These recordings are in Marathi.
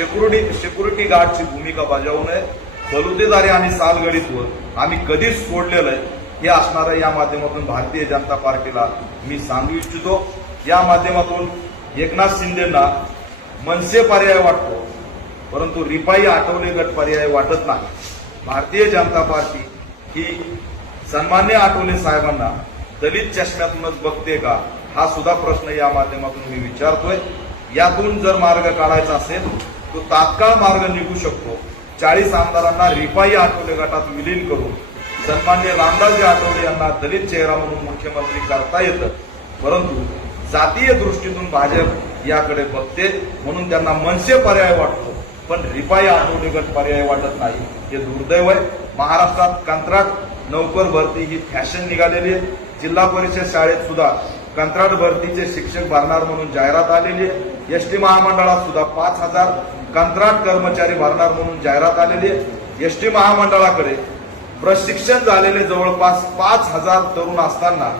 सिक्युरिटी गार्डची भूमिका बजावू नये. बलुतेदारी आणि सालगडीत्व आम्ही कधीच सोडलेलं आहे हे असणारं या माध्यमातून भारतीय जनता पार्टीला मी सांगू इच्छितो. या माध्यमातून एकनाथ शिंदेंना मनसे पर्याय वाटतो, परंतु रिपाई आठवले गट पर्याय वाटत नाही. भारतीय जनता पार्टी ही सन्मान्य आठवले साहेबांना दलित चष्म्यातूनच बघते का, हा सुद्धा प्रश्न या माध्यमातून मी विचारतोय. यातून जर मार्ग काढायचा असेल तो तात्काळ मार्ग निघू शकतो. 40 आमदारांना रिपाई आठवले गटात विलीन करून सन्मान्य रामदासजी आठवले यांना दलित चेहरा म्हणून मुख्यमंत्री करता येतं, परंतु जातीय दृष्टीतून भाजप याकडे बघते म्हणून त्यांना मनसे पर्याय वाटतो, पण रिपाई आठवले गट पर्याय वाटत नाही. हे दुर्दैव आहे. महाराष्ट्रात कंत्राट नोकर भरती ही फॅशन निघालेली आहे. जिल्हा परिषद शाळेत सुद्धा कंत्राट भरतीचे शिक्षक भरणार म्हणून जाहिरात आलेली आहे. एसटी महामंडळात सुद्धा 5,000 कंत्राट कर्मचारी भरणार म्हणून जाहिरात आलेली आहे. एसटी महामंडळाकडे प्रशिक्षण झालेले जवळपास 5,000 तरुण असताना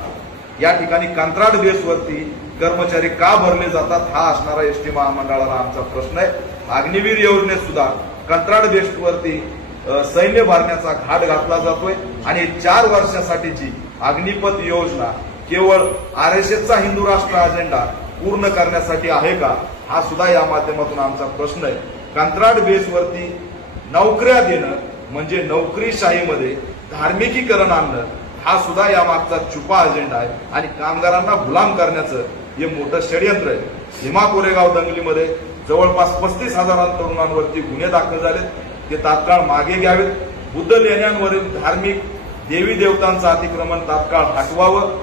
या ठिकाणी कंत्राट बेसवरती कर्मचारी का भरले जातात, हा असणारा एसटी महामंडळाला आमचा प्रश्न आहे. अग्निवीर योजनेत सुद्धा कंत्राट बेसवरती सैन्य भरण्याचा घाट घातला जातोय आणि 4 वर्षासाठीची अग्निपथ योजना केवळ आरएसएसचा हिंदू राष्ट्र अजेंडा पूर्ण करण्यासाठी आहे का, हा सुद्धा या माध्यमातून आमचा प्रश्न आहे. कंत्राट बेसवरती नोकऱ्या देणं म्हणजे नोकरीशाहीमध्ये धार्मिकीकरण आणणं, हा सुद्धा या मागचा छुपा अजेंडा आहे आणि कामगारांना गुलाम करण्याचं हे मोठं षडयंत्र आहे. भीमा कोरेगाव दंगलीमध्ये जवळपास 35,000 तरुणांवरती गुन्हे दाखल झालेत, ते तात्काळ मागे घ्यावेत. बुद्ध लेण्यांवरील धार्मिक देवी देवतांचं अतिक्रमण तात्काळ हटवावं.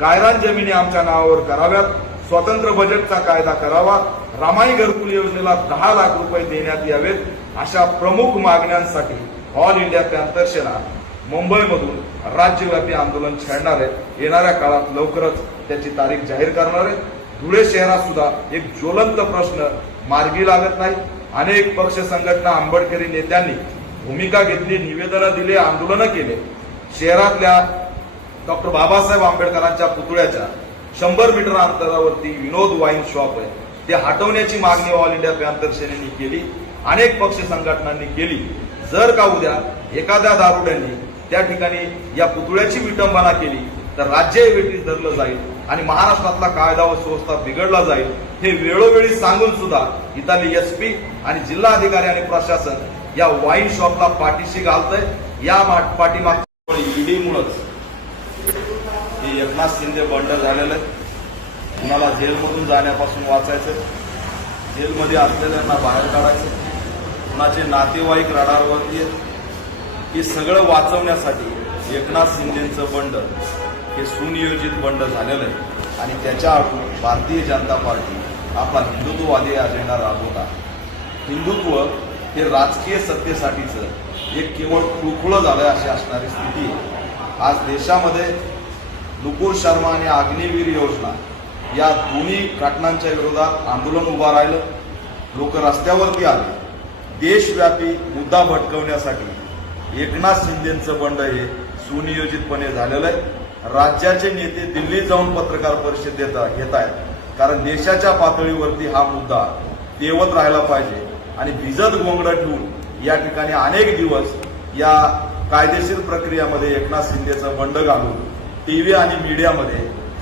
गायरान जमिनी आमच्या नावावर कराव्यात. स्वतंत्र बजेटचा कायदा करावा. रामाई घरकुल योजनेला 10 लाख रुपये देण्यात यावेत. अशा प्रमुख मागण्यांसाठी ऑल इंडिया पॅन्थर सेना मुंबईमधून राज्यव्यापी आंदोलन छेडणार आहे. येणाऱ्या काळात लवकरच त्याची तारीख जाहीर करणार आहे. धुळे शहरात सुद्धा एक ज्वलंत प्रश्न मार्गी लागत नाही. अनेक पक्ष संघटना आंबेडकरी नेत्यांनी भूमिका घेतली, निवेदनं दिले, आंदोलनं केले. शहरातल्या डॉक्टर बाबासाहेब आंबेडकरांच्या पुतळ्याच्या 100 मीटर अंतरावरती विनोद वाईन शॉप आहे, ते हटवण्याची मागणी ऑल इंडिया पॅन्थर सेनेने केली, अनेक पक्ष संघटनांनी केली. जर का उद्या एखाद्या दारुड्यांनी त्या ठिकाणी या पुतळ्याची विटंबना केली तर राज्य वेठीस धरलं जाईल आणि महाराष्ट्रातला कायदा व सुव्यवस्था बिघडला जाईल. हे वेळोवेळी सांगून सुद्धा इथली एसपी आणि जिल्हा अधिकारी आणि प्रशासन या वाईन शॉपला पाठीशी घालतंय. या पाठीमागच्या ईडीमुळेच हे एकनाथ शिंदे बंड झालेलं आहे. कुणाला जेलमधून जाण्यापासून वाचायचं, जेलमध्ये असलेल्यांना बाहेर काढायचं, कुणाचे नातेवाईक रडारवरती आहेत, हे सगळं वाचवण्यासाठी एकनाथ शिंदेचं बंड हे सुनियोजित बंड झालेलं आहे आणि त्याच्या आडून भारतीय जनता पार्टी आपला हिंदुत्ववादी अजेंडा राबवता. हिंदुत्व हे राजकीय सत्तेसाठीचं एक केवळ खुळखुळं झालंय अशी असणारी स्थिती आहे. आज देशामध्ये नुपूर शर्मा आणि अग्निवीर योजना या दोन्ही घटनांच्या विरोधात आंदोलन उभा राहिलं. लोक रस्त्यावरती आले. देशव्यापी मुद्दा भटकवण्यासाठी एकनाथ शिंदेचं बंड हे सुनियोजितपणे झालेलं आहे. राज्याचे नेते दिल्लीत जाऊन पत्रकार परिषद घेत आहेत, कारण देशाच्या पातळीवरती हा मुद्दा तेवत राहिला पाहिजे आणि भिजत गोंगडं ठेवून या ठिकाणी अनेक दिवस या कायदेशीर प्रक्रियामध्ये एकनाथ शिंदेचं बंड घालून टीव्ही आणि मीडियामध्ये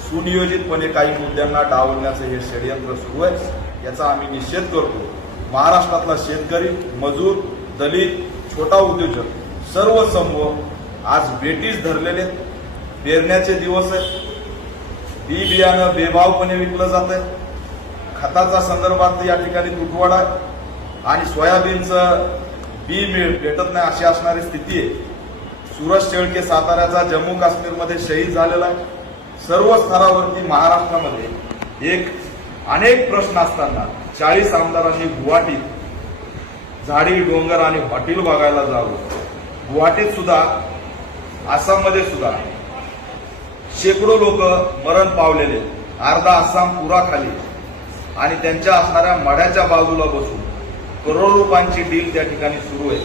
सुनियोजितपणे काही मुद्द्यांना डावलण्याचं हे षडयंत्र सुरू आहे. याचा आम्ही निषेध करतो. महाराष्ट्रातला शेतकरी, मजूर, दलित, छोटा उद्योजक सर्व समूह आज बेटीस धरलेले. पेरण्याचे दिवस आहेत. बी बियाणं बेभावपणे विकलं जात आहे. खताचा संदर्भात या ठिकाणी तुटवडा आहे आणि सोयाबीनचं बी भेटत नाही अशी असणारी स्थिती आहे. सूरज शेळके साताऱ्याचा जम्मू काश्मीरमध्ये शहीद झालेला आहे. सर्व स्तरावरती महाराष्ट्रामध्ये अनेक प्रश्न असताना 40 आमदारांनी गुवाहाटीत झाडी, डोंगर आणि हॉटेल बघायला जावं. गुवाहाटीत सुद्धा, आसाममध्ये सुद्धा शेकडो लोक मरण पावलेले. अर्धा आसाम पुराखाली आणि त्यांच्या असणाऱ्या मढ्याच्या बाजूला बसून करोड रुपयांची डील त्या ठिकाणी सुरू आहे.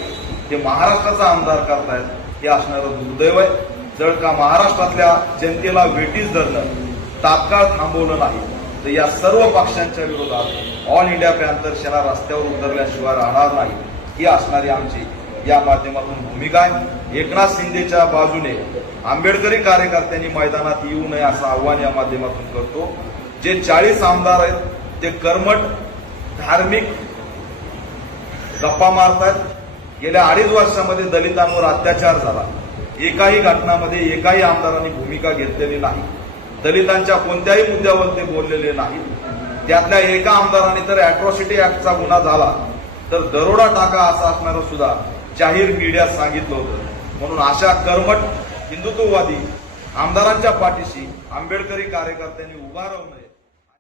ते महाराष्ट्राचा आमदार करतायत, हे असणारं दुर्दैव आहे. जर का महाराष्ट्रातल्या जनतेला वेठीस धरणं तात्काळ थांबवलं नाही तर या सर्व पक्षांच्या विरोधात ऑल इंडिया पॅन्थर सेना रस्त्यावर उतरल्याशिवाय राहणार नाही, ही असणारी आमची या माध्यमातून भूमिका आहे. एकनाथ शिंदेच्या बाजूने आंबेडकरी कार्यकर्त्यांनी मैदानात येऊ नये असं आव्हान या माध्यमातून करतो. जे 40 आमदार आहेत ते कर्मठ धार्मिक गप्पा मारतात. गेल्या 2.5 वर्षामध्ये दलितांवर अत्याचार झाला, एकाही घटनामध्ये एकाही आमदारांनी भूमिका घेतलेली नाही. दलितांच्या कोणत्याही मुद्द्यावर ते बोललेले नाही. त्यातल्या एका आमदाराने तर अॅट्रॉसिटी ऍक्टचा गुन्हा झाला तर दरोडा टाका असं असणारं सुद्धा जाहीर मीडियात सांगितलं होतं. म्हणून अशा कर्मठ हिंदुत्ववादी आमदारांच्या पाठीशी आंबेडकरी कार्यकर्त्यांनी उभा राहू नये.